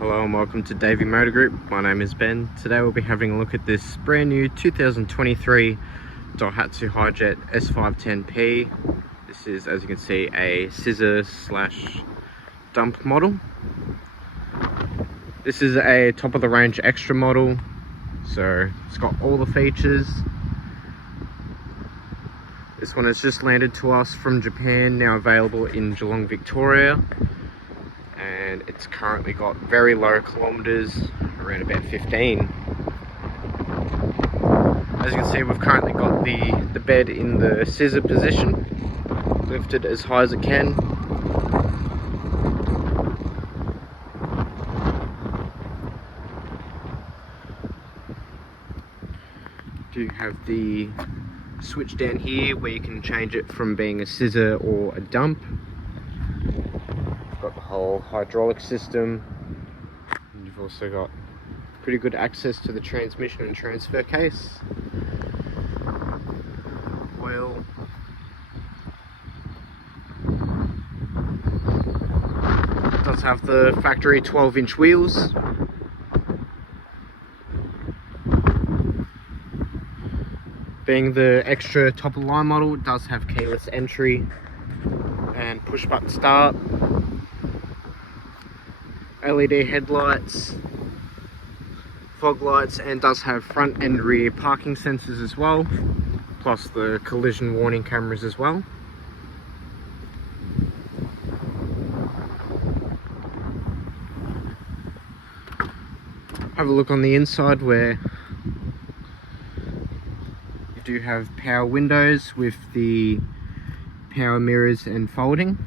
Hello and welcome to Davey Motor Group. My name is Ben. Today we'll be having a look at this brand new 2023 Daihatsu Hijet S510P. This is, as you can see, a scissor slash dump model. This is a top of the range extra model, so it's got all the features. This one has just landed to us from Japan, now available in Geelong, Victoria. And it's currently got very low kilometers, around about 15. As you can see, we've currently got the bed in the scissor position, lifted as high as it can. Do have the switch down here where you can change it from being a scissor or a dump. Got the whole hydraulic system, and you've also got pretty good access to the transmission and transfer case. Oil. It does have the factory 12-inch wheels. Being the extra top of the line model, it does have keyless entry and push button start. LED headlights, fog lights, and does have front and rear parking sensors as well, plus the collision warning cameras as well. Have a look on the inside where you do have power windows with the power mirrors and folding.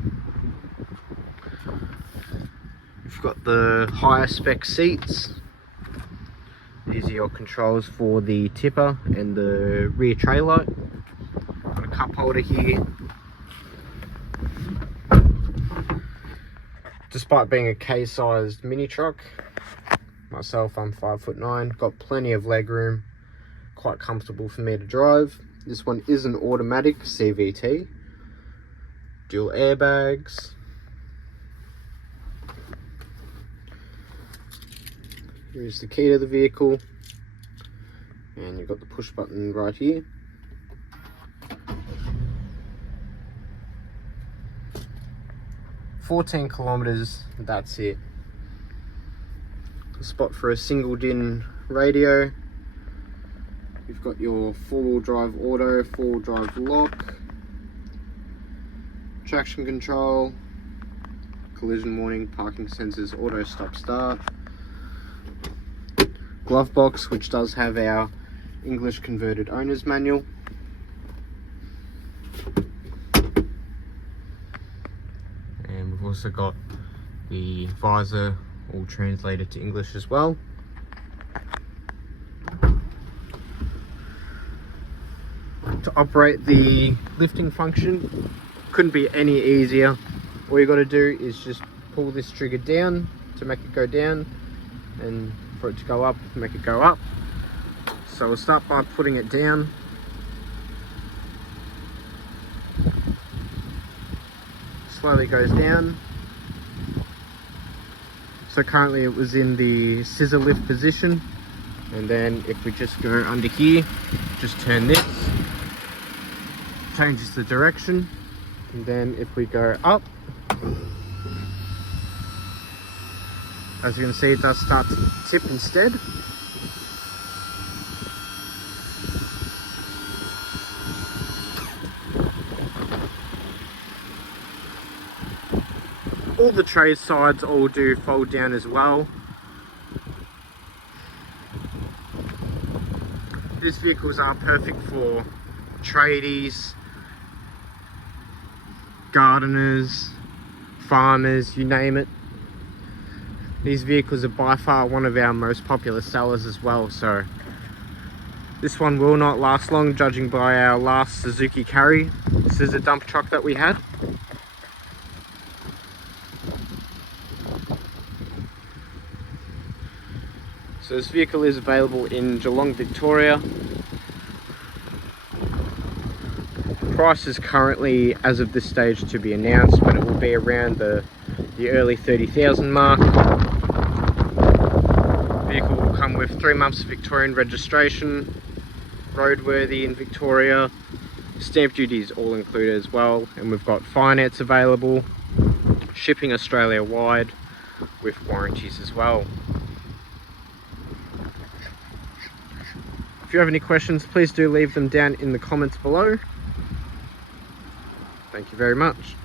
We've got the higher spec seats. These are your controls for the tipper and the rear tray light. Got a cup holder here. Despite being a K-sized mini truck, myself, I'm 5'9", got plenty of leg room, quite comfortable for me to drive. This one is an automatic CVT, dual airbags. Here's the key to the vehicle, and you've got the push button right here. "14 kilometers, that's it. A spot for a single DIN radio. You've got your 4-wheel drive auto, 4-wheel drive lock, traction control, collision warning, parking sensors, auto stop start. Glove box, which does have our English converted owner's manual. And we've also got the visor all translated to English as well. To operate the lifting function, couldn't be any easier. All you got to do is just pull this trigger down to make it go down, and for it to go up, make it go up. So we'll start by putting it down. Slowly goes down. So currently it was in the scissor lift position, and then if we just go under here, just turn this, changes the direction, and then if we go up, as you can see, it does start to tip instead. All the tray sides all do fold down as well. These vehicles are perfect for tradies, gardeners, farmers, you name it. These vehicles are by far one of our most popular sellers as well, so this one will not last long, judging by our last Suzuki Carry scissor dump truck that we had. So this vehicle is available in Geelong, Victoria. Price is currently, as of this stage, to be announced, but it will be around the early 30,000 mark. vehicle will come with 3 months of Victorian registration, roadworthy in Victoria, stamp duty is all included as well, and we've got finance available, shipping Australia wide with warranties as well. If you have any questions, please do leave them down in the comments below. Thank you very much.